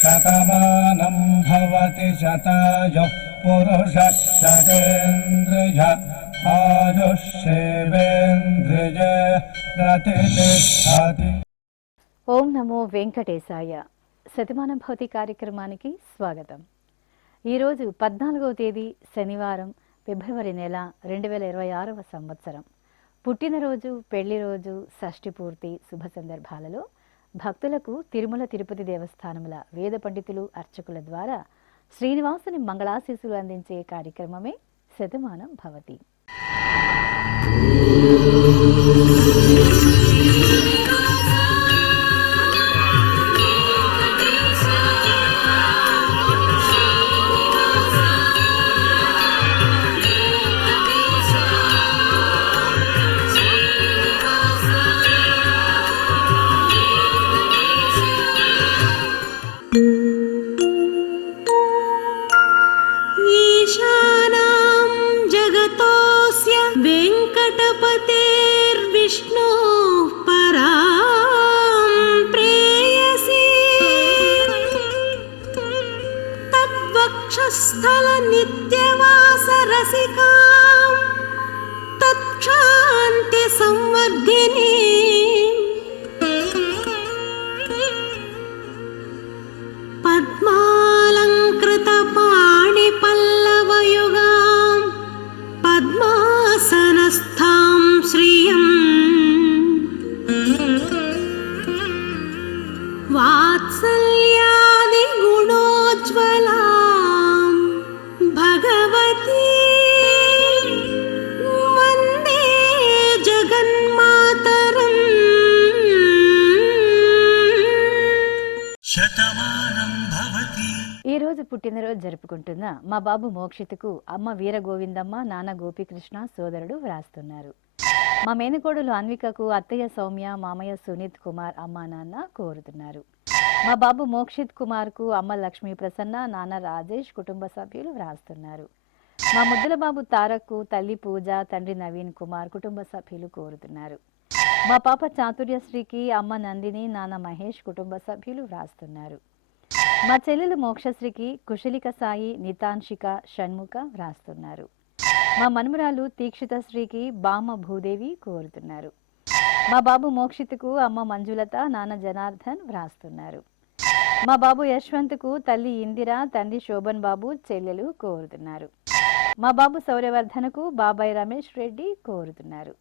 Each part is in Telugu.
శతమానం భవతి శతాయుః పురుషः శతేంద్రియ ఆయుష్యేవేంద్రియ ప్రతిష్టతి. ఓం నమో వెంకటేశాయ. శతమానం భవతి కార్యక్రమానికి స్వాగతం. ఈరోజు 14వ తేదీ శనివారం, ఫిబ్రవరి నెల 2026వ సంవత్సరం. పుట్టినరోజు, పెళ్లి రోజు, షష్ఠి పూర్తి శుభ సందర్భాలలో భక్తులకు తిరుమల తిరుపతి దేవస్థానముల వేద పండితులు, అర్చకుల ద్వారా శ్రీనివాసుని మంగళాశీస్సులు అందించే కార్యక్రమమే శతమానం భవతి. स्थल नित्यवास रसिकां तत्क्षान्ति संवर्धिनी पद्मालंकृत पाणि पल्लवयुगां पद्मासनस्थां श्रियं वात्सल्यादि गुणोज्ज्वला ఈ రోజు పుట్టినరోజు జరుపుకుంటున్న మా బాబు మోక్షిత్కు అమ్మ వీర గోవిందమ్మ, నాన్న గోపీకృష్ణ సోదరుడు వ్రాస్తున్నారు. మా మేనకోడలు అన్వికకు అత్తయ్య సౌమ్య, మామయ్య సునీత్ కుమార్ అమ్మ నాన్న కోరుతున్నారు. మా బాబు మోక్షిత్ కుమార్కు అమ్మ లక్ష్మీ ప్రసన్న, నాన్న రాజేష్ కుటుంబ సభ్యులు వ్రాస్తున్నారు. మా ముద్దుల బాబు తారక్కు తల్లి పూజ, తండ్రి నవీన్ కుమార్ కుటుంబ సభ్యులు కోరుతున్నారు. మా పాప చాతుర్యశ్రీకి అమ్మ నందిని, నాన్న మహేష్ కుటుంబ సభ్యులు వ్రాస్తున్నారు. మా చెల్లెలు మోక్షశ్రీకి కుశలిక సాయి, నితాంశిక, షణ్ముఖ వ్రాస్తున్నారు. మా మనుమరాలు తీక్షితశ్రీకి బామ్మ భూదేవి కోరుతున్నారు. మా బాబు మోక్షిత్కు అమ్మ మంజులత, నాన్న జనార్దన్ వ్రాస్తున్నారు. మా బాబు యశ్వంత్కు తల్లి ఇందిర, తండ్రి శోభన్ బాబు, చెల్లెలు కోరుతున్నారు. మా బాబు శౌర్యవర్ధనకు బాబాయ్ రమేష్ రెడ్డి కోరుతున్నారు.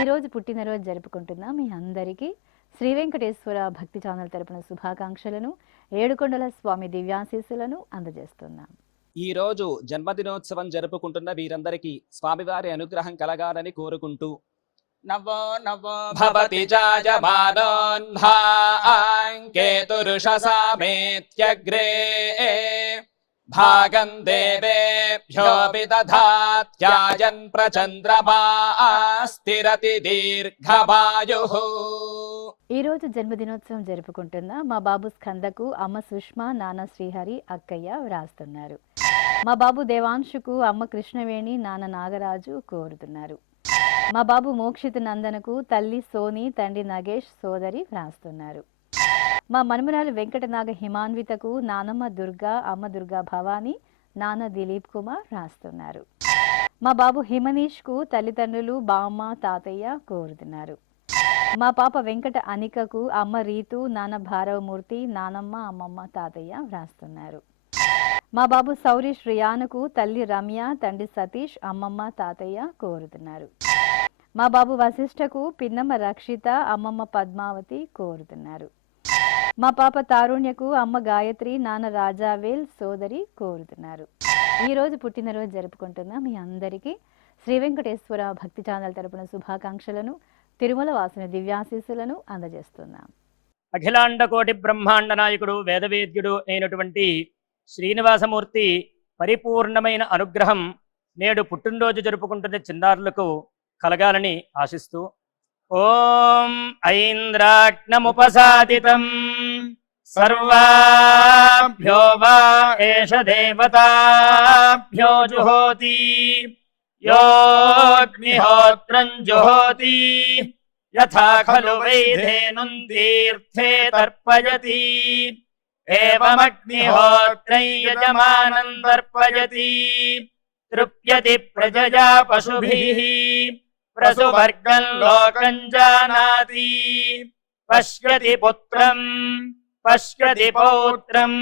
ఈరోజు పుట్టినరోజు జరుపుకుంటున్న మీ అందరికీ శ్రీ వెంకటేశ్వర భక్తి ఛానల్ తరపున శుభాకాంక్షలను, ఏడుకొండల స్వామి దివ్యాశీస్సులను అందజేస్తున్నాం. ఈ రోజు జన్మదినోత్సవం జరుపుకుంటున్న వీరందరికీ స్వామివారి అనుగ్రహం కలగాలని కోరుకుంటూ నవో నవో భవతి జాయమానోన్హాంకేతురుషసామేత్యగ్రే భాగం దేవేభ్యో విదధాత్యాయన్ ప్రచంద్రమా స్థిరతి దీర్ఘమాయుః. ఈ రోజు జన్మదినోత్సవం జరుపుకుంటున్న మా బాబు స్కందకు అమ్మ సుష్మా, నాన్న శ్రీహరి, అక్కయ్య వ్రాస్తున్నారు. మా బాబు దేవాంశుకు అమ్మ కృష్ణవేణి, నాన్న నాగరాజు కోరుతున్నారు. మా బాబు మోక్షిత్ నందనకు తల్లి సోని, తండ్రి నగేష్, సోదరి వ్రాస్తున్నారు. మా మనుమరాలు వెంకటనాగ హిమాన్వితకు నానమ్మ దుర్గా, అమ్మ దుర్గా భవాని, నాన్న దిలీప్ కుమార్ వ్రాస్తున్నారు. మా బాబు హిమనీష్కు తల్లిదండ్రులు బామ్మ, తాతయ్య కోరుతున్నారు. మా పాప వెంకట అనికకు అమ్మ రీతు, నాన్న భారవమూర్తి, నానమ్మ, అమ్మమ్మ, తాతయ్య వ్రాస్తున్నారు. మా బాబు సౌరి శ్రియానుకు తల్లి రమ్య, తండ్రి సతీష్, అమ్మమ్మ, తాతయ్య కోరుతున్నారు. మా బాబు వశిష్ఠకు పిన్నమ్మ రక్షిత, అమ్మమ్మ పద్మావతి కోరుతున్నారు. మా పాప తారుణ్యకు అమ్మ గాయత్రి, నాన్న రాజావేల్, సోదరి కోరుతున్నారు. ఈ రోజు పుట్టినరోజు జరుపుకుంటున్న మీ అందరికీ శ్రీ వెంకటేశ్వర భక్తి ఛానల్ తరపున శుభాకాంక్షలను, తిరుమల వాసుని దివ్యాశీస్సులను అందజేస్తున్నాం. అఖిలాండ కోటి బ్రహ్మాండ నాయకుడు, వేదవేద్యుడు అయినటువంటి శ్రీనివాసమూర్తి పరిపూర్ణమైన అనుగ్రహం నేడు పుట్టినరోజు జరుపుకుంటున్న చిన్నారులకు కలగాలని ఆశిస్తూ ఓం ఐంద్రాగ్నముపసాదితం సర్వాభ్యో వా ఏష దేవతాభ్యో జుహోతి योऽग्निहोत्रं जुहोति यथा खलु वैधेनुं तीर्थे तर्पयति एवमग्निहोत्रं यजमानं तर्पयति तृप्यति प्रजया पशुभिः प्रसुवर्गं लोकं जानाति पश्यति पुत्रं पश्यति पौत्रं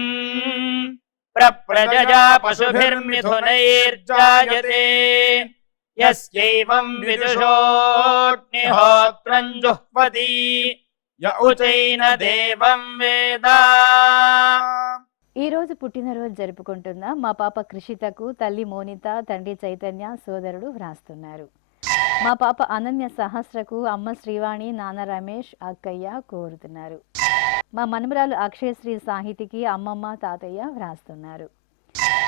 प्रजया पशुभिर्मिथुनैर्जायते यस्यैवं विदुषोऽग्निहोत्रं जुह्वति य उचैन देवं वेद। ఈ రోజు పుట్టినరోజు జరుపుకుంటున్న మా పాప కృషితకు తల్లి మోనిత, తండ్రి చైతన్య, సోదరుడు వ్రాస్తున్నారు. మా పాప అనన్య సహస్రకు అమ్మ శ్రీవాణి, నాన్న రమేష్, అక్కయ్య కోరుతున్నారు. మా మనుమరాలు అక్షయశ్రీ సాహితికి అమ్మమ్మ, తాతయ్య వ్రాస్తున్నారు.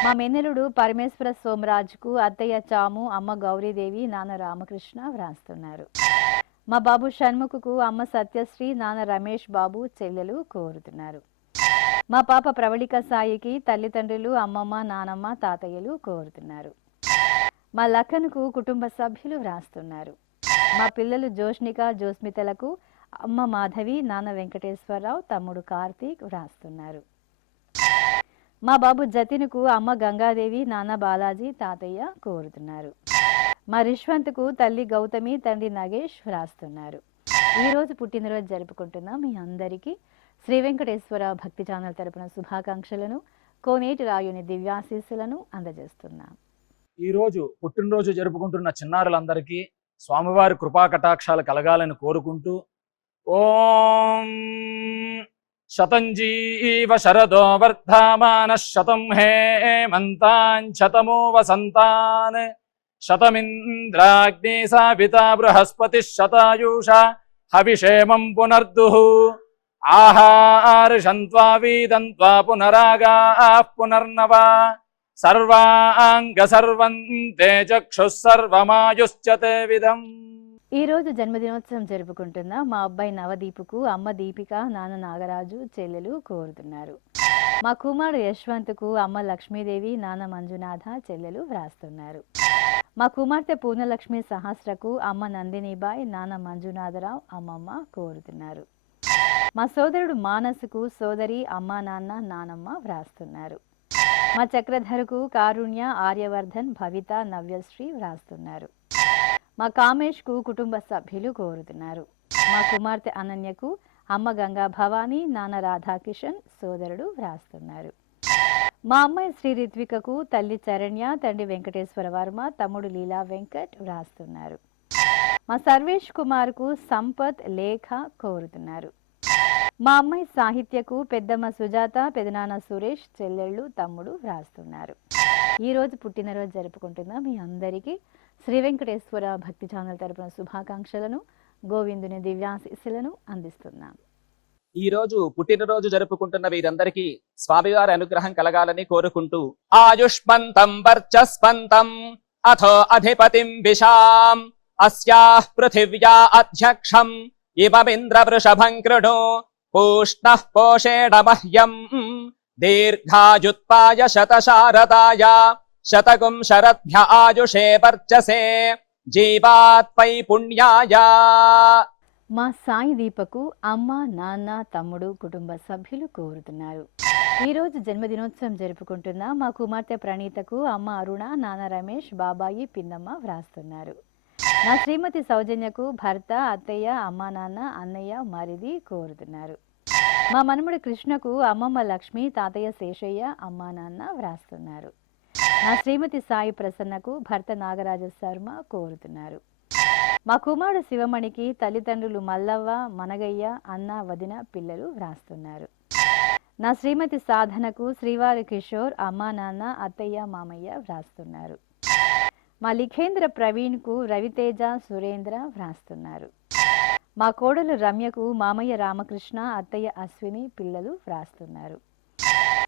మా మెన్నెలుడు పరమేశ్వర సోమరాజుకు అత్తయ్య చాము, అమ్మ గౌరీదేవి, నాన్న రామకృష్ణ వ్రాస్తున్నారు. మా బాబు షణ్ముఖకు అమ్మ సత్యశ్రీ, నాన్న రమేష్ బాబు, చెల్లెలు కోరుతున్నారు. మా పాప ప్రవళిక సాయికి తల్లిదండ్రులు, అమ్మమ్మ, నానమ్మ, తాతయ్యలు కోరుతున్నారు. మా లఖన్కు కుటుంబ సభ్యులు వ్రాస్తున్నారు. మా పిల్లలు జోష్నిక, జోస్మితలకు అమ్మ మాధవి, నాన్న వెంకటేశ్వరరావు, తమ్ముడు కార్తీక్ వ్రాస్తున్నారు. మా బాబు జతిన్కు అమ్మ గంగాదేవి, నాన్న బాలాజీ, తాతయ్య కోరుతున్నారు. మా రిష్వంత్కు తల్లి గౌతమి, తండ్రి నగేష్ వ్రాస్తున్నారు. ఈరోజు పుట్టినరోజు జరుపుకుంటున్న మీ అందరికీ శ్రీ వెంకటేశ్వర భక్తి ఛానల్ తరపున శుభాకాంక్షలను, కోనేటి రాయుని దివ్యాశీస్సులను అందజేస్తున్నాం. ఈరోజు పుట్టినరోజు జరుపుకుంటున్న చిన్నారులందరికీ స్వామివారి కృపా కటాక్షాలు కలగాలని కోరుకుంటూ ఓం శతంజీవ శరదో వర్ధమాన శతం హేమంతాన్ శతమో వసంతాన్ శతమింద్రాగ్ని సావితా బృహస్పతి శతాయూష హవిషేమం పునర్దుః ఆహార్షంత్వా వీదంత్వా పునరాగాః పునర్నవా సర్వాంగ సర్వంతే చక్షుః సర్వమాయుశ్చతే విధం. ఈ రోజు జన్మదినోత్సవం జరుపుకుంటున్న మా అబ్బాయి నవదీపుకు అమ్మ దీపిక, నాన్న నాగరాజు, చెల్లెలు కోరుతున్నారు. మా కుమారుడు యశ్వంత్కు అమ్మ లక్ష్మీదేవి, నాన్న మంజునాథ, చెల్లెలు వ్రాస్తున్నారు. మా కుమార్తె పూర్ణలక్ష్మి సహస్రకు అమ్మ నందినిబాయ్, నాన్న మంజునాథరావు, అమ్మమ్మ కోరుతున్నారు. మా సోదరుడు మానసుకు సోదరి, అమ్మ, నాన్న, నానమ్మ వ్రాస్తున్నారు. మా చక్రధరకు కారుణ్య, ఆర్యవర్ధన్, భవిత, నవ్యశ్రీ వ్రాస్తున్నారు. మా కామేష్కు కుటుంబ సభ్యులు కోరుతున్నారు. మా కుమార్తె అనన్యకు అమ్మ గంగా భవానీ, నాన్న రాధాకిషన్, సోదరుడు వ్రాస్తున్నారు. మా అమ్మాయి శ్రీ రిత్వికకు తల్లి చరణ్య, తండ్రి వెంకటేశ్వర వర్మ, తమ్ముడు లీలా వెంకట్ వ్రాస్తున్నారు. మా సర్వేష్ కుమార్కు సంపత్, లేఖ కోరుతున్నారు. మా అమ్మాయి సాహిత్యకు పెద్దమ్మ సుజాత, పెదనాన్న సురేష్, చెల్లెళ్ళు, తమ్ముడు వ్రాస్తున్నారు. ఈరోజు పుట్టినరోజు జరుపుకుంటున్న మీ అందరికీ శ్రీ వెంకటేశ్వర భక్తి ఛానల్ తరపున శుభాకాంక్షలను, గోవిందుని దివ్యాశీస్సులను అందిస్తున్నాం. ఈ రోజు పుట్టినరోజు జరుపుకుంటున్న వీరందరికీ స్వామివారి అనుగ్రహం కలగాలని కోరుకుంటూ ఆయుష్మంతం వర్చస్వంతం అథో అధిపతిం విశాం అస్యాః పృథివ్యా అధ్యక్షం ఇమమింద్ర వృషభం కృణు పూష్ణః పోషేణ మహ్యం దీర్ఘాయుత్పాయ శతశారదాయ శతగుం శరద్భ్య ఆయుషే వర్చసే జీవాత్పై పుణ్యాయ. మా సాయి దీపకు అమ్మ, నాన్న, తమ్ముడు, కుటుంబ సభ్యులు కోరుతున్నారు. ఈరోజు జన్మదినోత్సవం జరుపుకుంటున్న మా కుమార్తె ప్రణీతకు అమ్మ అరుణ, నాన్న రమేష్, బాబాయి, పిన్నమ్మ వ్రాస్తున్నారు. నా శ్రీమతి సౌజన్యకు భర్త, అత్తయ్య, అమ్మ, నాన్న, అన్నయ్య, మరిది కోరుతున్నారు. మా మనుమడు కృష్ణకు అమ్మమ్మ లక్ష్మి, తాతయ్య శేషయ్య, అమ్మ, నాన్న వ్రాస్తున్నారు. నా శ్రీమతి సాయి ప్రసన్నకు భర్త నాగరాజ శర్మ కోరుతున్నారు. మా కుమారుడు శివమణికి తల్లిదండ్రులు మల్లవ్వ, మనగయ్య, అన్న, వదిన, పిల్లలు వ్రాస్తున్నారు. నా శ్రీమతి సాధనకు శ్రీవారి కిషోర్, అమ్మ, నాన్న, అత్తయ్య, మామయ్య వ్రాస్తున్నారు. మా లిఖేంద్ర ప్రవీణ్కు రవితేజ, సురేంద్ర వ్రాస్తున్నారు. మా కోడలు రమ్యకు మామయ్య రామకృష్ణ, అత్తయ్య అశ్విని, పిల్లలు వ్రాస్తున్నారు.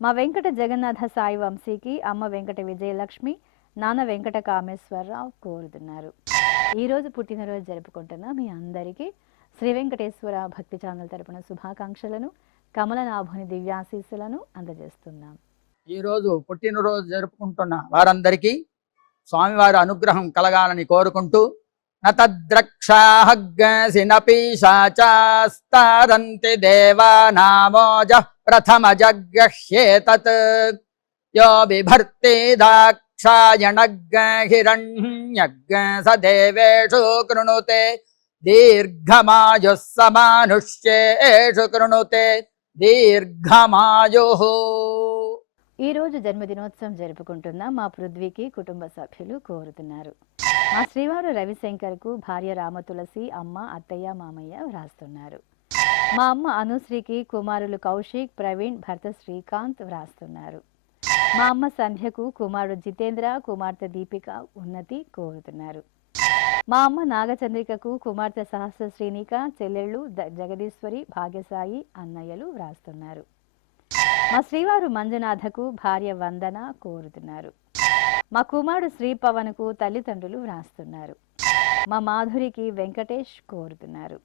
మా వెంకట జగన్నాథ సాయి వంశీకి అమ్మ వెంకట విజయలక్ష్మి, నాన్న వెంకట కామేశ్వరరావు కోరుతున్నారు. ఈరోజు పుట్టినరోజు జరుపుకుంటున్న మీ అందరికీ శ్రీ వెంకటేశ్వర భక్తి ఛానల్ తరపున శుభాకాంక్షలను, కమలనాభుని దివ్యాశీస్సులను అందజేస్తున్నాం. ఈరోజు పుట్టినరోజు జరుపుకుంటున్న వారందరికీ స్వామివారి అనుగ్రహం కలగాలని కోరుకుంటూ నతద్రక్షాహగ్గసినపీశాచాస్తారంతి దేవానామోజ ప్రథమ జగ్గహ్యేతత్ యో బిభర్తి దాక్షాయణగ్గ హిరణ్యగ్గ స దేవేషు కృణుతే దీర్ఘమాయుః సమానుష్యేషు కృణుతే దీర్ఘమాయుః. ఈ రోజు జన్మదినోత్సవం జరుపుకుంటున్న మా పృథ్వీకి కుటుంబ సభ్యులు కోరుతున్నారు. మా శ్రీవారు రవిశంకర్కు భార్య రామతులసి, అమ్మ, అత్తయ్య, మామయ్య వ్రాస్తున్నారు. మా అమ్మ అనుశ్రీకి కుమారులు కౌశిక్, ప్రవీణ్, భర్త శ్రీకాంత్ వ్రాస్తున్నారు. మా అమ్మ సంధ్యకు కుమారుడు జితేంద్ర, కుమార్తె దీపిక, ఉన్నతి కోరుతున్నారు. మా అమ్మ నాగచంద్రికకు కుమార్తె సహస్ర శ్రీనిక, చెల్లెళ్ళు జగదీశ్వరి, భాగ్యసాయి, అన్నయ్యలు వ్రాస్తున్నారు. మా శ్రీవారు మంజునాథకు భార్య వందన కోరుతున్నారు. మా కుమారుడు శ్రీపవన్కు తల్లిదండ్రులు వ్రాస్తున్నారు. మా మాధురికి వెంకటేష్ కోరుతున్నారు.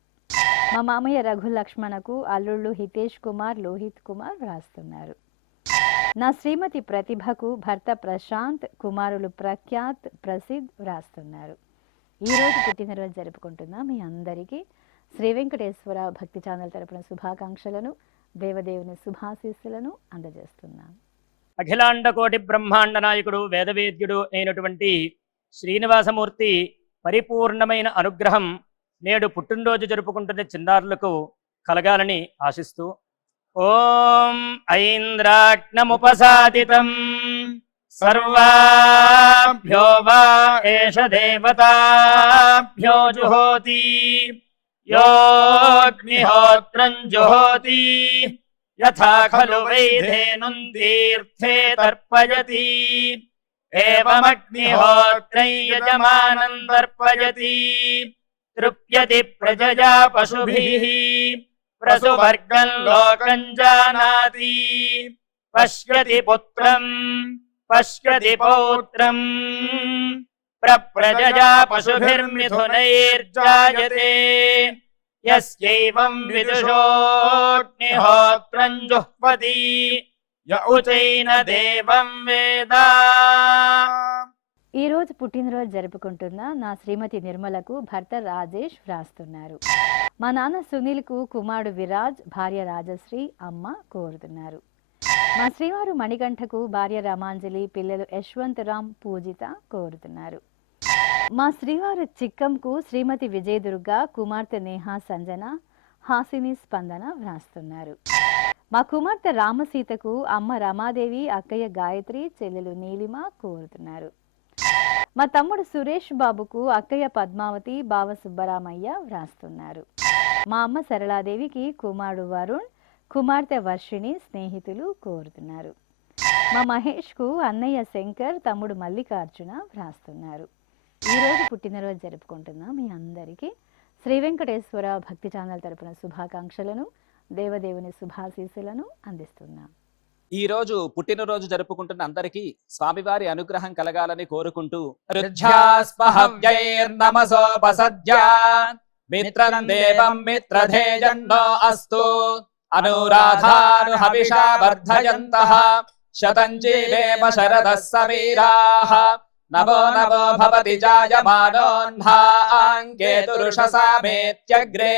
మా మామయ్య రఘు లక్ష్మణకు అల్లుళ్ళు హితేష్ కుమార్, లోహిత్ కుమార్ వ్రాస్తున్నారు. నా శ్రీమతి ప్రతిభకు భర్త ప్రశాంత్, కుమారులు ప్రఖ్యాత్, ప్రసిద్ధ్ వ్రాస్తున్నారు. ఈరోజు పుట్టినరోజు జరుపుకుంటున్న మీ అందరికీ శ్రీ వెంకటేశ్వర భక్తి ఛానల్ తరపున శుభాకాంక్షలను, దేవదేవుని శుభాశీస్సులను అందజేస్తున్నాం. అఖిలాండ కోటి బ్రహ్మాండ నాయకుడు వేదవేద్యుడు అయినటువంటి శ్రీనివాసమూర్తి పరిపూర్ణమైన అనుగ్రహం నేడు పుట్టినరోజు జరుపుకుంటున్న చిన్నారులకు కలగాలని ఆశిస్తూ ఓం ఐంద్రాగ్నముపసాదితం సర్వాభ్యో వా ఏష దేవతాభ్యో జుహోతి యోగ్నిహోత్రం జుహోతి యథా ఖలు వైధేనుం తీర్థే తర్పయతి ఏవమగ్నిహోత్రం యజమానం తర్పయతి తృప్యతి ప్రజయా పశుభిః ప్రసువర్గం లోకం జానాతి పశ్యతి పుత్రం పశ్యతి పౌత్రం ప్రజయా పశుభిర్మిథునైర్జాయతే యస్యైవం విదుషోగ్నిహోత్రం జుహ్వతి య ఉచైన దేవం వేద. ఈ రోజు పుట్టినరోజు జరుపుకుంటున్న నా శ్రీమతి నిర్మలకు భర్త రాజేష్ వ్రాస్తున్నారు. మా నాన్న సునీల్కు కుమారుడు విరాజ్, భార్య రాజశ్రీ, అమ్మ కోరుతున్నారు. మా శ్రీవారు మణికంఠకు భార్య రమాంజలి, పిల్లలు యశ్వంత్ రామ్, పూజిత కోరుతున్నారు. మా శ్రీవారు చిక్కంకు శ్రీమతి విజయదుర్గ, కుమార్తె నేహా సంజన, హాసిని స్పందన వ్రాస్తున్నారు. మా కుమార్తె రామసీతకు అమ్మ రమాదేవి, అక్కయ్య గాయత్రి, చెల్లెలు నీలిమ కోరుతున్నారు. మా తమ్ముడు సురేష్ బాబుకు అక్కయ్య పద్మావతి, బావ సుబ్బరామయ్య వ్రాస్తున్నారు. మా అమ్మ సరళాదేవికి కుమారుడు వరుణ్, కుమార్తె వర్షిణి, స్నేహితులు కోరుతున్నారు. మా మహేష్కు అన్నయ్య శంకర్, తమ్ముడు మల్లికార్జున వ్రాస్తున్నారు. ఈరోజు పుట్టినరోజు జరుపుకుంటున్న మీ అందరికీ శ్రీ వెంకటేశ్వర భక్తి ఛానల్ తరపున శుభాకాంక్షలను, దేవదేవుని శుభాశీస్సులను అందిస్తున్నాం. ఈ రోజు పుట్టినరోజు జరుపుకుంటున్న అందరికీ స్వామివారి అనుగ్రహం కలగాలని కోరుకుంటూ రుధ్యాస్పహవ్యైర్నమసోపసద్యా మిత్రం దేవం మిత్రధేజన్నో అస్తు అనురాధానుహవిషా వర్ధయంతః శతం జీవేమ శరదః సమీరాః నవో నవో భవతి జాయమానోన్హాంకేతురుషసామేత్యగ్రే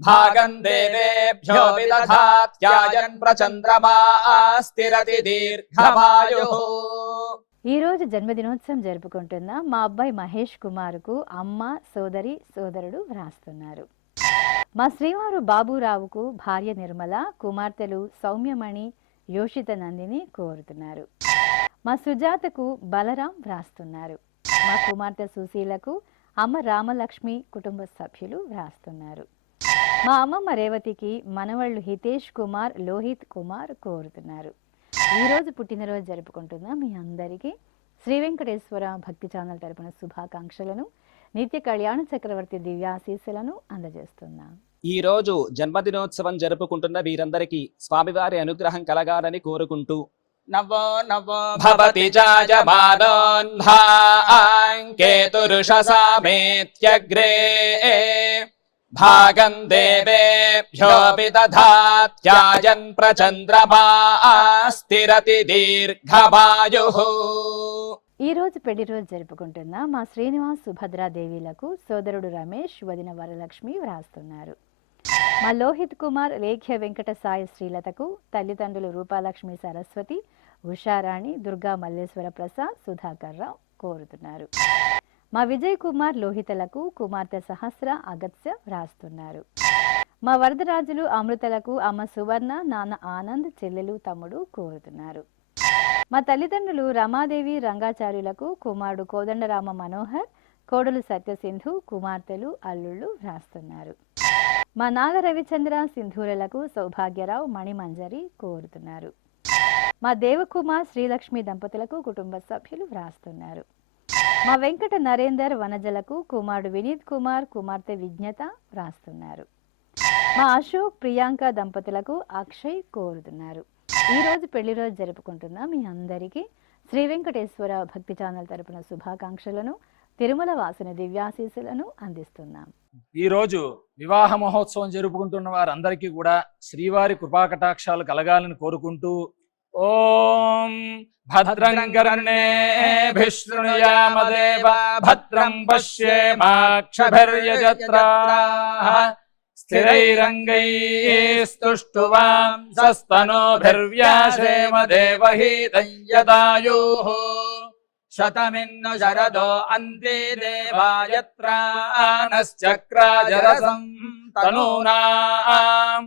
భాగం దేవేభ్యో విదధాత్యాయన్ ప్రచంద్రమా స్థిరతి దీర్ఘమాయుః. ఈ రోజు జన్మదినోత్సవం జరుపుకుంటున్న మా అబ్బాయి మహేష్ కుమార్కు అమ్మ, సోదరి, సోదరుడు వ్రాస్తున్నారు. మా శ్రీవారు బాబురావుకు భార్య నిర్మల, కుమార్తెలు సౌమ్యమణి, యోషిత నందిని కోరుతున్నారు. మా సుజాతకు బలరాం వ్రాస్తున్నారు. మా కుమార్తె సుశీలకు అమ్మ రామలక్ష్మి, కుటుంబ సభ్యులు వ్రాస్తున్నారు. మా అమ్మమ్మ రేవతికి మనవళ్ళు హితేష్ కుమార్, లోహిత్ కుమార్ కోరుతున్నారు. ఈరోజు పుట్టినరోజు జరుపుకుంటున్న మీ అందరికీ శ్రీ వెంకటేశ్వర భక్తి ఛానల్ తరపున శుభాకాంక్షలను, నిత్య కళ్యాణ చక్రవర్తి దివ్యాశీస్సులను అందజేస్తున్నాం. ఈ రోజు జన్మదినోత్సవం జరుపుకుంటున్న వీరందరికీ స్వామివారి అనుగ్రహం కలగాలని కోరుకుంటూ నవో నవో భవతి జాయమానోన్హాంకేతురుషసామేత్యగ్రే భాగం దేవేభ్యో విదధాత్యాయన్ ప్రచంద్రమా స్థిరతి దీర్ఘమాయుః. ఈ రోజు పెళ్లి రోజు జరుపుకుంటున్న మా శ్రీనివాస్ సుభద్రాదేవిలకు సోదరుడు రమేష్, వదిన వరలక్ష్మి వ్రాస్తున్నారు. మా లోహిత్ కుమార్, లేఖ్య వెంకట సాయి శ్రీలతకు తల్లిదండ్రులు రూపాలక్ష్మి సరస్వతి, ఉషారాణి, దుర్గా మల్లేశ్వర ప్రసాద్, సుధాకర్ రావు కోరుతున్నారు. మా విజయ్ కుమార్ లోహితలకు కుమార్తె సహస్ర, అగత్య వ్రాస్తున్నారు. మా వరదరాజులు అమృతలకు అమ్మ సువర్ణ, నాన్న ఆనంద్, చెల్లెలు తమ్ముడు కోరుతున్నారు. మా తల్లిదండ్రులు రమాదేవి రంగాచార్యులకు కుమారుడు కోదండరామ మనోహర్, కోడలు సత్యసింధు, కుమార్తెలు అల్లుళ్ళు వ్రాస్తున్నారు. మా నాగ రవిచంద్ర సింధూరలకు సౌభాగ్యరావు, మణిమంజరి కోరుతున్నారు. మా దేవకుమార్ శ్రీలక్ష్మి దంపతులకు కుటుంబ సభ్యులు వ్రాస్తున్నారు. మా వెంకట నరేందర్ వనజలకు కుమారుడు వినీత్ కుమార్, కుమార్తె విజ్ఞత వ్రాస్తున్నారు. మా అశోక్ ప్రియాంక దంపతులకు అక్షయ్ కోరుతున్నారు. ఈ రోజు పెళ్లి రోజు జరుపుకుంటున్న మీ అందరికీ శ్రీ వెంకటేశ్వర భక్తి ఛానల్ తరపున శుభాకాంక్షలను, తిరుమల వాసుని దివ్యాశీస్సులను అందిస్తున్నాం. ఈ రోజు వివాహ మహోత్సవం జరుపుకుంటున్న వారందరికీ కూడా శ్రీవారి కృపాకటాక్షాలు కలగాలని కోరుకుంటూ ఓం భద్రం కర్ణేభిః శృణుయామదేవా భద్రం పశ్యేమాక్షభిర్యజత్రాః స్థిరైరంగైస్తుష్టువాంసస్తనోభిర్వ్యాసేమ దేవహీతం యదాయుః శతమిన్ను శరదో అంతే దేవాయత్రానశ్చక్రాజరసం తనూనాం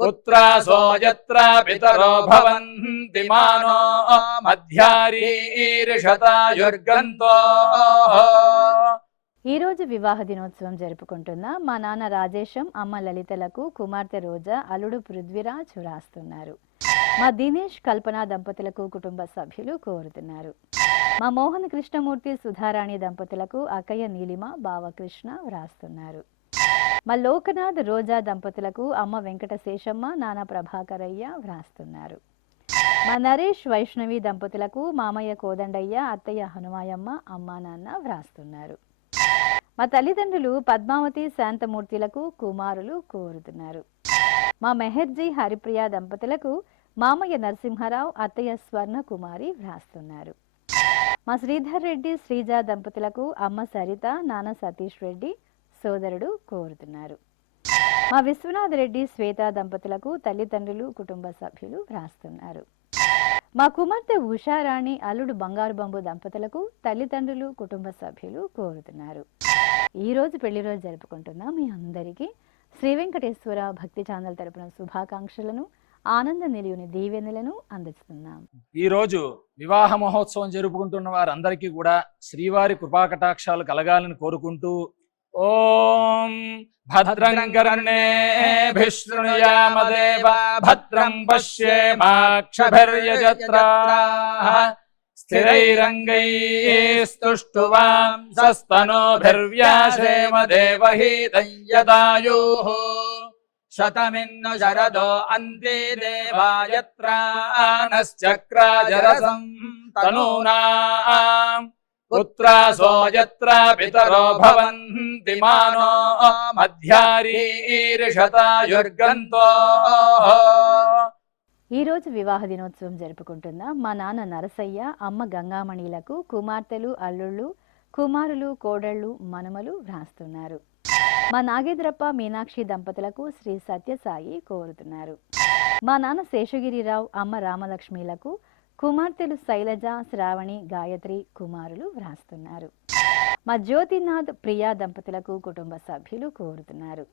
పుత్రాసో యత్ర పితరో భవంతి మానో మధ్యారీర్షతాయుర్గంతో. ఈ రోజు వివాహ దినోత్సవం జరుపుకుంటున్న మా నాన్న రాజేశం, అమ్మ లలితలకు కుమార్తె రోజా, అల్లుడు పృథ్వీరాజ్ వ్రాస్తున్నారు. మా దినేష్, కల్పన దంపతులకు కుటుంబ సభ్యులు కోరుతున్నారు. మా మోహన్ కృష్ణమూర్తి, సుధారాణి దంపతులకు అక్కయ్య నీలిమ, బావకృష్ణ వ్రాస్తున్నారు. మా లోకనాథ్, రోజా దంపతులకు అమ్మ వెంకటశేషమ్మ, నాన్న ప్రభాకరయ్య వ్రాస్తున్నారు. మా నరేష్, వైష్ణవి దంపతులకు మామయ్య కోదండయ్య, అత్తయ్య హనుమాయమ్మ, అమ్మ నాన్న వ్రాస్తున్నారు. మా తల్లిదండ్రులు పద్మావతి, శాంతమూర్తిలకు కుమారులు కోరుతున్నారు. మా మెహర్జీ, హరిప్రియ దంపతులకు మామయ్య నరసింహారావు, అత్తయ్య స్వర్ణ కుమారి వ్రాస్తున్నారు. మా శ్రీధర్ రెడ్డి, శ్రీజ దంపతులకు అమ్మ సరిత, నాన్న సతీష్ రెడ్డి, సోదరుడు కోరుతున్నారు. మా విశ్వనాథ్ రెడ్డి, శ్వేత దంపతులకు తల్లిదండ్రులు కుటుంబ సభ్యులు వ్రాస్తున్నారు. మా కుమార్తె ఉషారాణి, అల్లుడు బంగారు బంబు దంపతులకు తల్లిదండ్రులు కుటుంబ సభ్యులు కోరుతున్నారు. ఈ రోజు పెళ్లి రోజు జరుపుకుంటున్న మీ అందరికీ శ్రీ వెంకటేశ్వర భక్తి ఛానల్ తరపున శుభాకాంక్షలను, ఆనంద నిలయుని దీవెనలను అందిస్తున్నాం. ఈ రోజు వివాహ మహోత్సవం జరుపుకుంటున్న వారందరికీ కూడా శ్రీవారి కృపాకటాక్షాలు కలగాలని కోరుకుంటూ ఓం భద్రం కర్ణేభిః శృణుయామదేవా భద్రం పశ్యేమాక్షభిర్యజత్రాః స్థిరైరంగైస్తుష్టువాంసస్తనోభిర్వ్యాసేమ దేవహీతం యదాయుః శతమిన్ను శరదో అంతే దేవాయత్రానశ్చక్రాజరసం తనూనాం పుత్రాసో యత్ర పితరో భవంతి మానో మధ్యారీర్షతాయుర్గంతో. ఈ రోజు వివాహ దినోత్సవం జరుపుకుంటున్న మా నాన్న నరసయ్య, అమ్మ గంగామణిలకు కుమార్తెలు, అల్లుళ్ళు, కుమారులు, కోడళ్ళు, మనుమలు వ్రాస్తున్నారు. మా నాగేంద్రప్ప, మీనాక్షి దంపతులకు శ్రీ సత్యసాయి కోరుతున్నారు. మా నాన్న శేషగిరిరావు, అమ్మ రామలక్ష్మిలకు కుమార్తెలు శైలజ, శ్రావణి, గాయత్రి, కుమారులు వ్రాస్తున్నారు. మా జ్యోతినాథ్, ప్రియా దంపతులకు కుటుంబ సభ్యులు కోరుతున్నారు.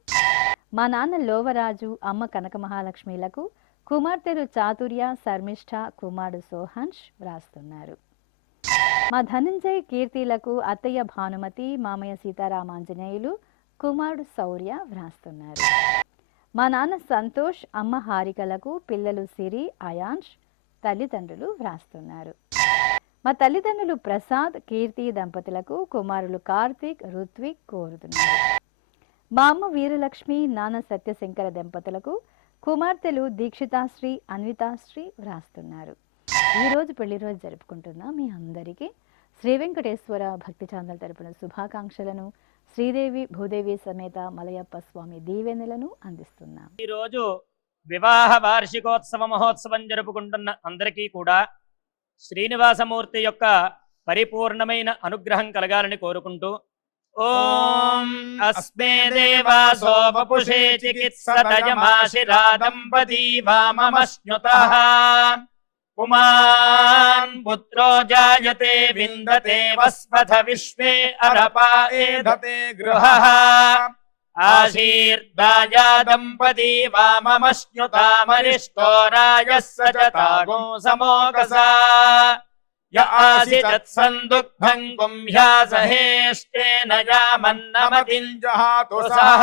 మా నాన్న లోవరాజు, అమ్మ కనక మహాలక్ష్మిలకు కుమార్తెలు చాతుర్య, శర్మిష్ఠ, కుమారుడు సోహన్ష్ వ్రాస్తున్నారు. మా ధనంజయ్, కీర్తిలకు అత్తయ్య భానుమతి, మామయ్య సీతారామాంజనేయులు, కుమారుడు శౌర్య వ్రాస్తున్నారు. మా నాన్న సంతోష్, అమ్మ హారికలకు పిల్లలు సిరి, అయాన్ష్, తల్లిదండ్రులు వ్రాస్తున్నారు. మా తల్లిదండ్రులు ప్రసాద్, కీర్తి దంపతులకు కుమారులు కార్తీక్, రుత్విక్ కోరుతున్నారు. మా అమ్మ వీరలక్ష్మి, నాన్న సత్యశంకర దంపతులకు కుమార్తెలు దీక్షితాశ్రీ, అన్వితాశ్రీ వ్రాస్తున్నారు. ఈ రోజు పెళ్లి రోజు జరుపుకుంటున్న మీ అందరికీ శ్రీ వెంకటేశ్వర భక్తి ఛానల్ తరపున శుభాకాంక్షలను, శ్రీదేవి భూదేవి సమేత మలయప్ప స్వామి దీవెనలను అందిస్తున్నాం. ఈరోజు వివాహ వార్షికోత్సవ మహోత్సవం జరుపుకుంటున్న అందరికీ కూడా శ్రీనివాసమూర్తి యొక్క పరిపూర్ణమైన అనుగ్రహం కలగాలని కోరుకుంటూ ఓం అస్మే దేవాసో వపుషే చికిత్సతయమాశిరా దంపతీ వామమశ్నుతః పుమాన్ పుత్రో జాయతే విందతే వస్పథ విశ్వే అరపా ఏధతే గృహః ఆశీర్దాయా దంపతీ వామమశ్నుతామరిష్టో రాయः సచతాగో సమోకసా య ఆసి తత్సందుగ్ధం కుంభ్యాసహేష్టేన యామన్నమతిం జహాతు సహ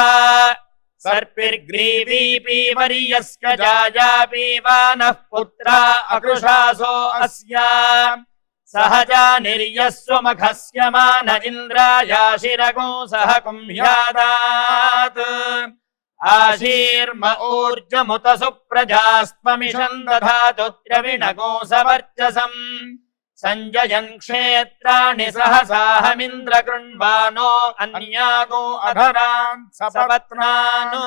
సర్పిర్గ్రీవీపీ వర్యస్క జాయాపీవానః పుత్రా అకృషాసో అస్యా సహజా నిర్యస్వమఖస్య మాన ఇంద్రాయాశిరగో సహ కుంభ్యాదాత్ ఆశీర్మ ఊర్జముత సుప్రజాస్త్వమిషం దధాతు ద్రవిణగో సవర్చసం సంజయన్ క్షేత్రాణి సహసాహమింద్ర కృణ్వానో అన్యాగో అధరాన్ సపత్నాను.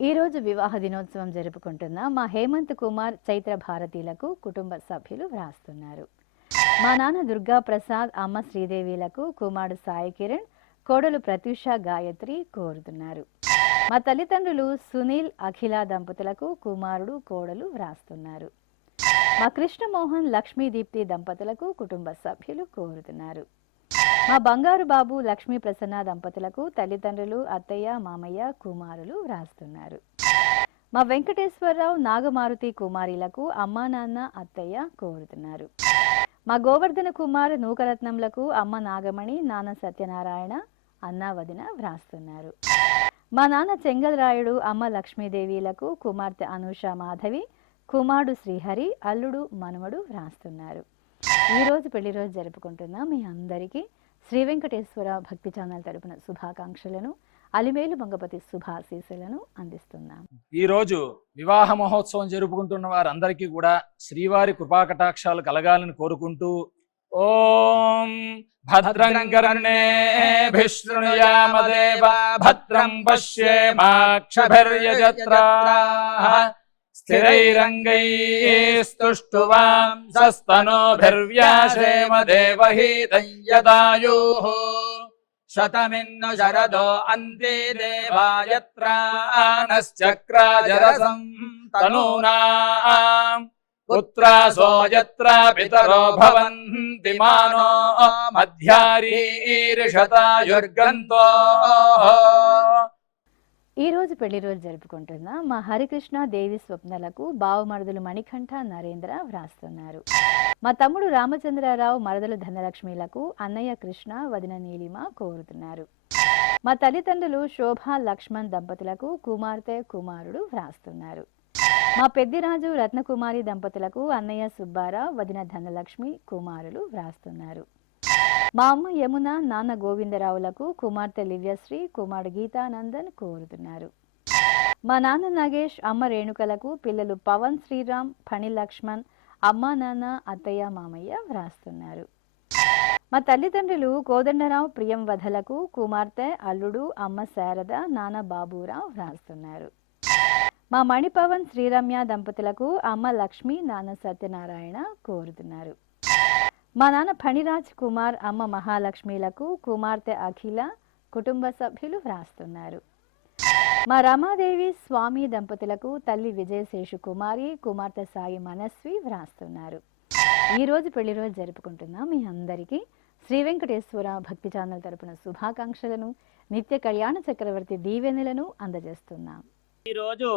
ఈ రోజు వివాహ దినోత్సవం జరుపుకుంటున్న మా హేమంత్ కుమార్ చైత్ర భారతీలకు కుటుంబ సభ్యులు వ్రాస్తున్నారు. మా నాన్న దుర్గా ప్రసాద్, అమ్మ శ్రీదేవిలకు కుమారుడు సాయి కిరణ్, కోడలు ప్రత్యూష గాయత్రి కోరుతున్నారు. మా తల్లిదండ్రులు సునీల్, అఖిల దంపతులకు కుమారుడు, కోడలు వ్రాస్తున్నారు. మా కృష్ణమోహన్, లక్ష్మీ దీప్తి దంపతులకు కుటుంబ సభ్యులు కోరుతున్నారు. మా బంగారు బాబు, లక్ష్మీ ప్రసన్న దంపతులకు తల్లిదండ్రులు, అత్తయ్య, మామయ్య, కుమారులు వ్రాస్తున్నారు. మా వెంకటేశ్వరరావు, నాగమారుతి కుమారులకు అమ్మా, నాన్న, అత్తయ్య కోరుతున్నారు. మా గోవర్ధన కుమార్, నూకరత్నంలకు అమ్మ నాగమణి, నాన్న సత్యనారాయణ, అన్న వదిన వ్రాస్తున్నారు. మా నాన్న చెంగల్రాయుడు, అమ్మ లక్ష్మీదేవిలకు కుమార్తె అనూష మాధవి, కుమారుడు శ్రీహరి, అల్లుడు, మనవడు వ్రాస్తున్నారు. ఈరోజు పెళ్లి రోజు జరుపుకుంటున్న మీ అందరికీ శ్రీ వెంకటేశ్వర భక్తి ఛానల్ తరపున శుభాకాంక్షలను, అలిమేలు మంగపతి శుభాశీస్సులను అందిస్తున్నాం. ఈ రోజు వివాహ మహోత్సవం జరుపుకుంటున్న వారందరికీ కూడా శ్రీవారి కృపాకటాక్షాలు కలగాలని కోరుకుంటూ ఓం భద్రం కర్ణేభిః శృణుయామ దేవా భద్రం పశ్యేమాక్షభిర్యజత్రాః స్థిరైరంగైస్తుష్టువాంసస్తనోభిర్వ్యాసేమ దేవహీతం యదాయుః శతమిన్ను శరదో అంతే దేవాయత్రానశ్చక్రాజరసం తనూనాం పుత్రాసో యత్ర పితరో భవంతి మానో మధ్యారీర్షతాయుర్గంతో. ఈ రోజు పెళ్లి రోజు జరుపుకుంటున్న మా హరికృష్ణ దేవి స్వప్నలకు బావమరదలు మణికంఠ, నరేంద్ర వ్రాస్తున్నారు. మా తమ్ముడు రామచంద్రరావు, మరదలు ధనలక్ష్మిలకు అన్నయ్య కృష్ణ, వదిన నీలిమ కోరుతున్నారు. మా తల్లిదండ్రులు శోభ, లక్ష్మణ్ దంపతులకు కుమార్తె, కుమారుడు వ్రాస్తున్నారు. మా పెద్దిరాజు, రత్నకుమారి దంపతులకు అన్నయ్య సుబ్బారావు, వదిన ధనలక్ష్మి, కుమారులు వ్రాస్తున్నారు. మా అమ్మ యమున, నాన్న గోవిందరావులకు కుమార్తె లివ్యశ్రీ, కుమారుడు గీతానందన్ కోరుతున్నారు. మా నాన్న నాగేష్, అమ్మ రేణుకలకు పిల్లలు పవన్, శ్రీరామ్, ఫణి లక్ష్మణ్, అమ్మ, నాన్న, అత్తయ్య, మామయ్య వ్రాస్తున్నారు. మా తల్లిదండ్రులు కోదండరావు, ప్రియం వధలకు కుమార్తె, అల్లుడు, అమ్మ శారద, నాన్న బాబురావు వ్రాస్తున్నారు. మా మణిపవన్, శ్రీరమ్య దంపతులకు అమ్మ లక్ష్మి, నాన్న సత్యనారాయణ కోరుతున్నారు. మా నాన్న ఫణిరాజ్ కుమార్, అమ్మ మహాలక్ష్మిలకు కుమార్తె అఖిల, కుటుంబ సభ్యులు వ్రాస్తున్నారు. మా రమాదేవి, స్వామి దంపతులకు తల్లి విజయశేషు కుమారి, కుమార్తె సాయి మనస్వి వ్రాస్తున్నారు. ఈ రోజు పెళ్లి రోజు జరుపుకుంటున్న మీ అందరికీ శ్రీ వెంకటేశ్వర భక్తి ఛానల్ తరపున శుభాకాంక్షలను, నిత్య కళ్యాణ చక్రవర్తి దీవెనలను అందజేస్తున్నాం. ఈరోజు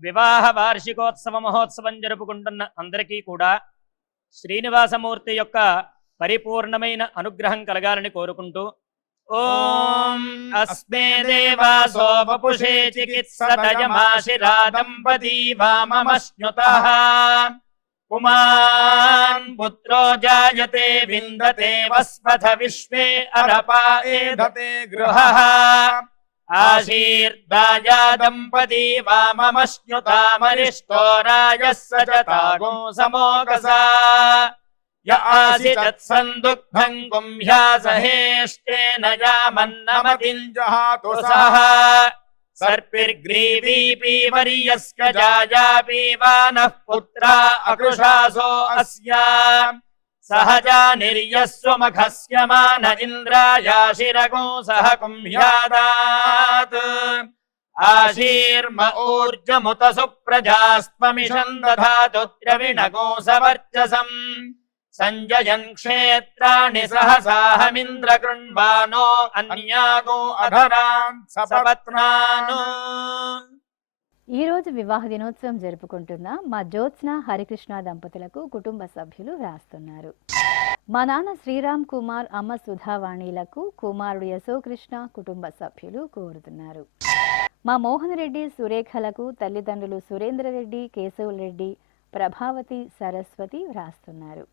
వివాహ వార్షికోత్సవ మహోత్సవం జరుపుకుంటున్న అందరికీ కూడా శ్రీనివాసమూర్తి యొక్క పరిపూర్ణమైన అనుగ్రహం కలగాలని కోరుకుంటూ ఓం అస్మే దేవాసో వపుషే చికిత్సతయమాశిరా దంపతీ వామమశ్నుతః పుమాన్ పుత్రో జాయతే విందతే వస్పథ విశ్వే అరపా ఏధతే గృహః ఆశీర్దాయా దంపతీ వామమశ్నుతామరిష్టో రాయः సచతాగో సమోకసా య ఆసి తత్సందుగ్ధం కుంభ్యాసహేష్టేన యామన్నమతిం జహాతు సహ సర్పిర్గ్రీవీపీ వర్యస్క జాయాపీవానః పుత్రా అకృషాసో అస్యా सहजा निर्यस्वमखस्य मान इन्द्रायाशिरगो सह कुम्भ्यादात् आशीर्म ऊर्जमुत सुप्रजास्त्वमिषं दधातु द्रविणगो सवर्चसम् संजयन् क्षेत्राणि सहसाहमिन्द्र कृण्वानो अन्यागो अधरान् सपत्नान्। ఈ రోజు వివాహ దినోత్సవం జరుపుకుంటున్న మా జ్యోత్స్న హరికృష్ణ దంపతులకు కుటుంబ సభ్యులు వ్రాస్తున్నారు. మా నాన్న శ్రీరామ్ కుమార్, అమ్మ సుధావాణిలకు కుమారుడు యశోకృష్ణ కుటుంబ సభ్యులు కోరుతున్నారు. మా మోహన్ రెడ్డి సురేఖలకు తల్లిదండ్రులు సురేంద్రరెడ్డి, కేశవులరెడ్డి, ప్రభావతి, సరస్వతి వ్రాస్తున్నారు.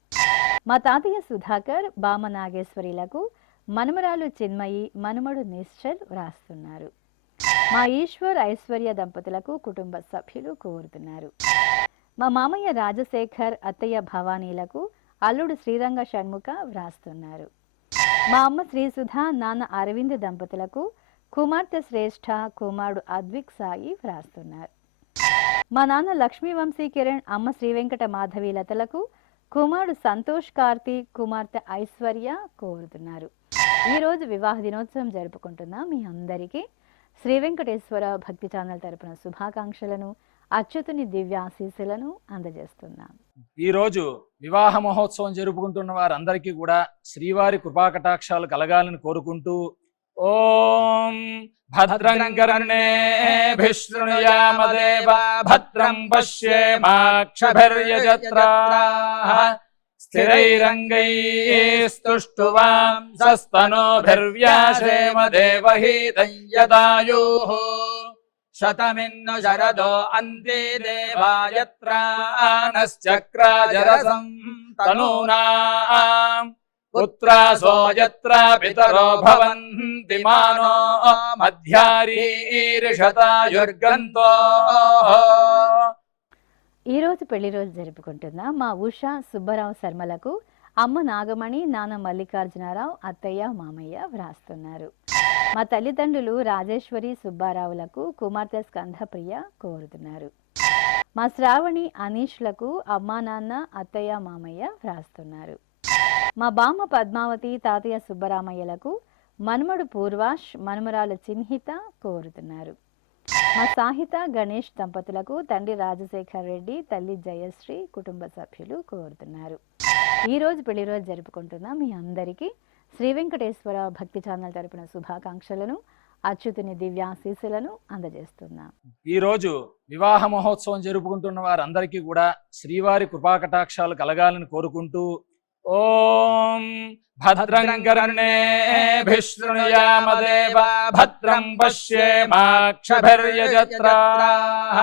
మా తాతయ్య సుధాకర్, బామ నాగేశ్వరిలకు మనుమరాలు చిన్మయి, మనుమడు నిశ్చల్ వ్రాస్తున్నారు. మా ఈశ్వర్, ఐశ్వర్య దంపతులకు కుటుంబ సభ్యులు కోరుతున్నారు. మా మామయ్య రాజశేఖర్, అత్తయ్య భవానీలకు అల్లుడు శ్రీరంగ షణ్ముఖ వ్రాస్తున్నారు. మా అమ్మ శ్రీసుధ, నాన్న అరవింద్ దంపతులకు కుమార్తె శ్రేష్ఠ, కుమారుడు అద్విక్ సాయి వ్రాస్తున్నారు. మా నాన్న లక్ష్మీవంశీ కిరణ్, అమ్మ శ్రీవెంకట మాధవి లతలకు కుమారుడు సంతోష్ కార్తీక్, కుమార్తె ఐశ్వర్య కోరుతున్నారు. ఈరోజు వివాహ దినోత్సవం జరుపుకుంటున్న మీ అందరికీ శ్రీ వెంకటేశ్వర భక్తి ఛానల్ తరపున శుభాకాంక్షలను, అచ్యుతుని దివ్యాశీస్సులను అందజేస్తున్నాం. ఈ రోజు వివాహ మహోత్సవం జరుపుకుంటున్న వారందరికీ కూడా శ్రీవారి కృపాకటాక్షాలు కలగాలని కోరుకుంటూ ఓం భద్రం కర్ణేభిః శృణుయామదేవా భద్రం పశ్యేమాక్షభిర్యజత్రాః స్థిరైరంగైస్తుష్టువాంసస్తనూభిర్వ్యాసేమ దేవహీతం యదాయుః శతమిన్ను శరదో అంతే దేవాయత్రానశ్చక్రాజరసం తనూనాం పుత్రాసో యత్ర పితరో భవంతి మానో మధ్యారీరిషతాయుర్గంతో. ఈ రోజు పెళ్లి రోజు జరుపుకుంటున్న మా ఉషా సుబ్బరావు శర్మలకు అమ్మ నాగమణి, నాన్న మల్లికార్జునరావు, అత్తయ్య మామయ్య వ్రాస్తున్నారు. మా తల్లిదండ్రులు రాజేశ్వరి సుబ్బారావులకు కుమార్తె స్కంధప్రియ కోరుతున్నారు. మా శ్రావణి అనీష్లకు అమ్మా నాన్న, అత్తయ్య మామయ్య వ్రాస్తున్నారు. మా బామ్మ పద్మావతి, తాతయ్య సుబ్బరామయ్యలకు మనుమడు పూర్వాష్, మనుమరాలు చిన్హిత కోరుతున్నారు. మా సాహిత గణేష్ దంపతులకు తండ్రి రాజశేఖర్ రెడ్డి, తల్లి జయశ్రీ కుటుంబ సభ్యులు కోరుతున్నారు. ఈ రోజు పెళ్లి రోజు జరుపుకుంటున్న మీ అందరికీ శ్రీ వెంకటేశ్వర భక్తి ఛానల్ తరపున శుభాకాంక్షలను, అచ్యుతుని దివ్యాశీస్సులను అందజేస్తున్నాం. ఈ రోజు వివాహ మహోత్సవం జరుపుకుంటున్న వారందరికీ కూడా శ్రీవారి కృపాకటాక్షాలు కలగాలని కోరుకుంటూ ఓం భద్రం కర్ణేభిః శృణుయామదేవా భద్రం పశ్యేమాక్షభిర్యజత్రాః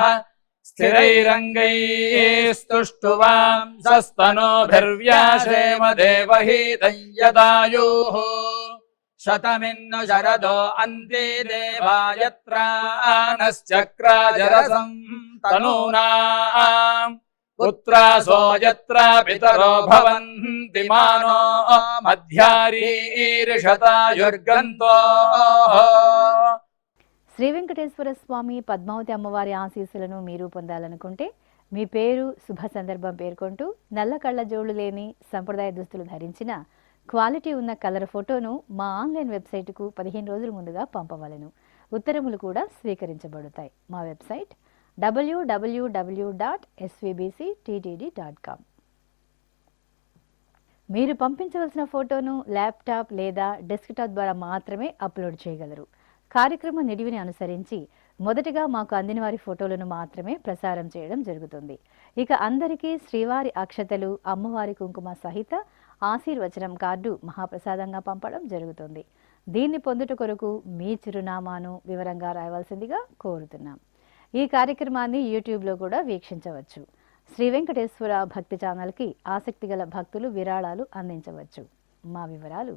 స్థిరైరంగైస్తుష్టువాంసస్తనూభిర్వ్యాసేమ దేవహీతం యదాయుః శతమిన్ను శరదో అంతే దేవాయత్రానశ్చక్రాజరసం తనూనాం పుత్రాసో యత్ర పితరో భవంతి మానో మధ్యారీరిషతాయుర్గంతో. శ్రీ వెంకటేశ్వర స్వామి, పద్మావతి అమ్మవారి ఆశీస్సులను మీరు పొందాలనుకుంటే మీ పేరు, శుభ సందర్భం పేర్కొంటూ నల్ల కళ్ళ జోళ్లు లేని సంప్రదాయ దుస్తులు ధరించిన క్వాలిటీ ఉన్న కలర్ ఫోటోను మా ఆన్లైన్ వెబ్సైట్కు 15 రోజుల ముందుగా పంపవలను. ఉత్తరములు కూడా స్వీకరించబడతాయి. మా వెబ్సైట్ www.svbcttd.com. మీరు పంపించవలసిన ఫోటోను ల్యాప్టాప్ లేదా డెస్క్టాప్ ద్వారా మాత్రమే అప్లోడ్ చేయగలరు. కార్యక్రమ నిడివిని అనుసరించి మొదటగా మాకు అందిన వారి ఫోటోలను మాత్రమే ప్రసారం చేయడం జరుగుతుంది. ఇక అందరికీ శ్రీవారి అక్షతలు, అమ్మవారి కుంకుమ సహిత ఆశీర్వచనం కార్డు మహాప్రసాదంగా పంపడం జరుగుతుంది. దీన్ని పొందుట కొరకు మీ చిరునామాను వివరంగా రాయవలసిందిగా కోరుతున్నాం. ఈ కార్యక్రమాన్ని యూట్యూబ్లో కూడా వీక్షించవచ్చు. శ్రీ వెంకటేశ్వర భక్తి ఛానల్కి ఆసక్తి గల భక్తులు విరాళాలు అందించవచ్చు. మా వివరాలు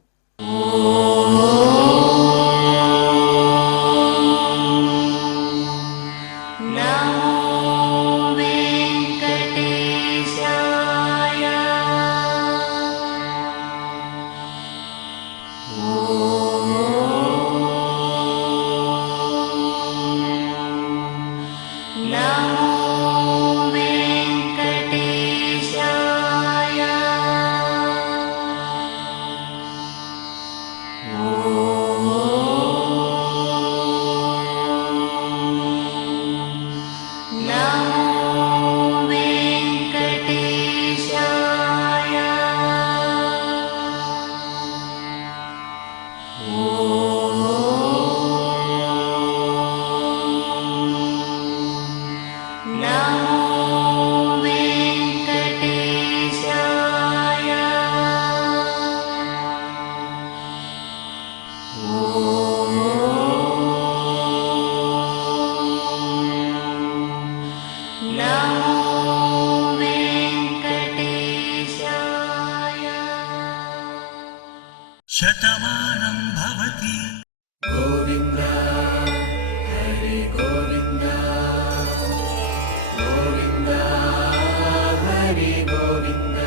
శతమానం భవతి. గోవింద హరి గోవింద గోవింద హరి గోవింద.